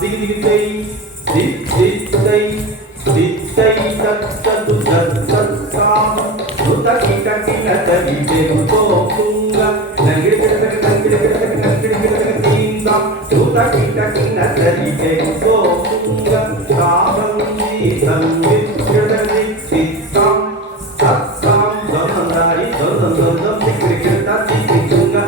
Diddai, diddai, diddai, tattatu tattam, nuta kita kita tadi demuto kunga, nangir tindam, nuta kita kita tadi demuto kunga, kavangi sangit kedai sittam, tattam zamandari zamandam dikri kita dikri kunga.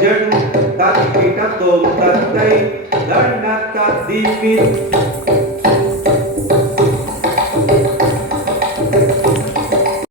Jadu tadi kita tom tatai dan nata dimit